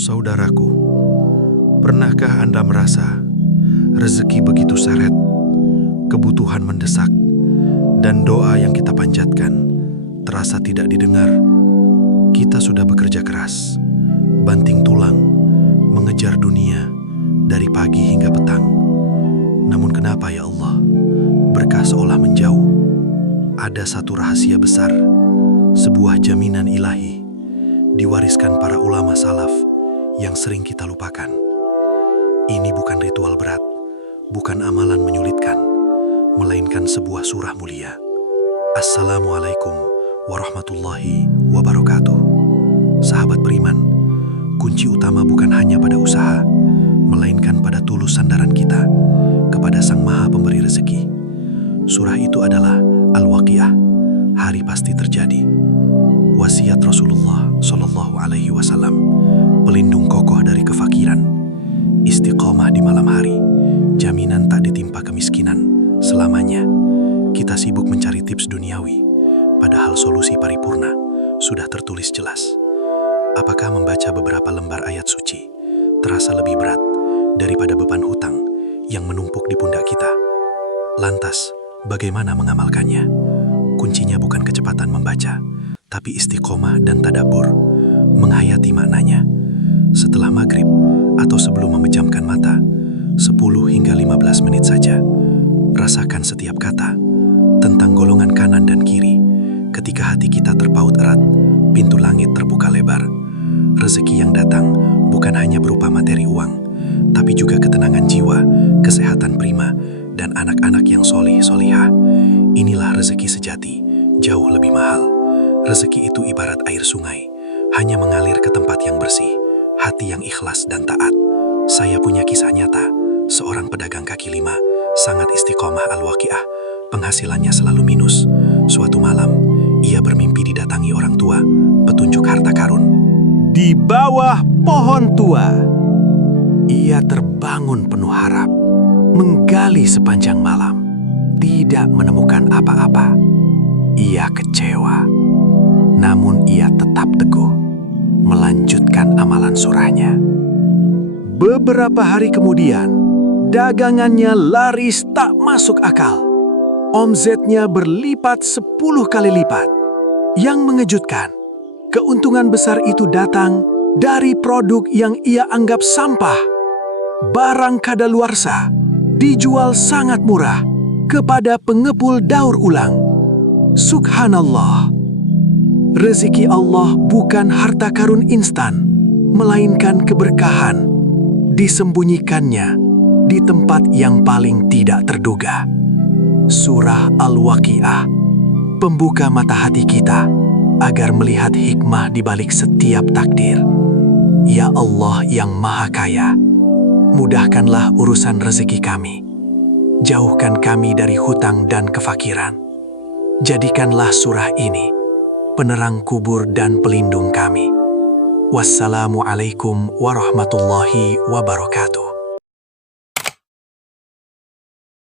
Saudaraku, pernahkah Anda merasa rezeki begitu seret, kebutuhan mendesak, dan doa yang kita panjatkan terasa tidak didengar? Kita sudah bekerja keras, banting tulang, mengejar dunia dari pagi hingga petang. Namun kenapa ya Allah, berkah seolah menjauh? Ada satu rahasia besar, sebuah jaminan ilahi, diwariskan para ulama salaf yang sering kita lupakan. Ini bukan ritual berat, bukan amalan menyulitkan, melainkan sebuah surah mulia. Assalamualaikum warahmatullahi wabarakatuh. Sahabat beriman, kunci utama bukan hanya pada usaha, melainkan pada tulus sandaran kita kepada Sang Maha Pemberi Rezeki. Surah itu adalah Al-Waqiah, hari pasti terjadi. Wasiat Rasulullah Shallallahu Alaihi Wasallam, pelindung kokoh dari kefakiran, istiqomah di malam hari, jaminan tak ditimpa kemiskinan selamanya. Kita sibuk mencari tips duniawi, padahal solusi paripurna sudah tertulis jelas. Apakah membaca beberapa lembar ayat suci terasa lebih berat daripada beban hutang yang menumpuk di pundak kita? Lantas, bagaimana mengamalkannya? Kuncinya bukan kecepatan membaca, tapi istiqomah dan tadabbur, menghayati maknanya. Setelah maghrib atau sebelum memejamkan mata, 10 hingga 15 menit saja, rasakan setiap kata tentang golongan kanan dan kiri. Ketika hati kita terpaut erat, pintu langit terbuka lebar. Rezeki yang datang bukan hanya berupa materi uang, tapi juga ketenangan jiwa, kesehatan prima, dan anak-anak yang solih-solihah. Inilah rezeki sejati, jauh lebih mahal. Rezeki itu ibarat air sungai, hanya mengalir ke tempat yang bersih, hati yang ikhlas dan taat. Saya punya kisah nyata, seorang pedagang kaki lima, sangat istiqomah Al-Waqiah, penghasilannya selalu minus. Suatu malam, ia bermimpi didatangi orang tua, petunjuk harta karun. Di bawah pohon tua, ia terbangun penuh harap, menggali sepanjang malam, tidak menemukan apa-apa. Ia kecewa, namun ia tetap teguh, melanjutkan amalan surahnya. Beberapa hari kemudian, dagangannya laris tak masuk akal. Omzetnya berlipat 10 kali lipat. Yang mengejutkan, keuntungan besar itu datang dari produk yang ia anggap sampah. Barang kadaluarsa dijual sangat murah kepada pengepul daur ulang. Subhanallah, rezeki Allah bukan harta karun instan, melainkan keberkahan disembunyikannya di tempat yang paling tidak terduga. Surah Al-Waqiah, pembuka mata hati kita agar melihat hikmah di balik setiap takdir. Ya Allah yang Maha Kaya, mudahkanlah urusan rezeki kami. Jauhkan kami dari hutang dan kefakiran. Jadikanlah surah ini penerang kubur dan pelindung kami. Wassalamualaikum warahmatullahi wabarakatuh.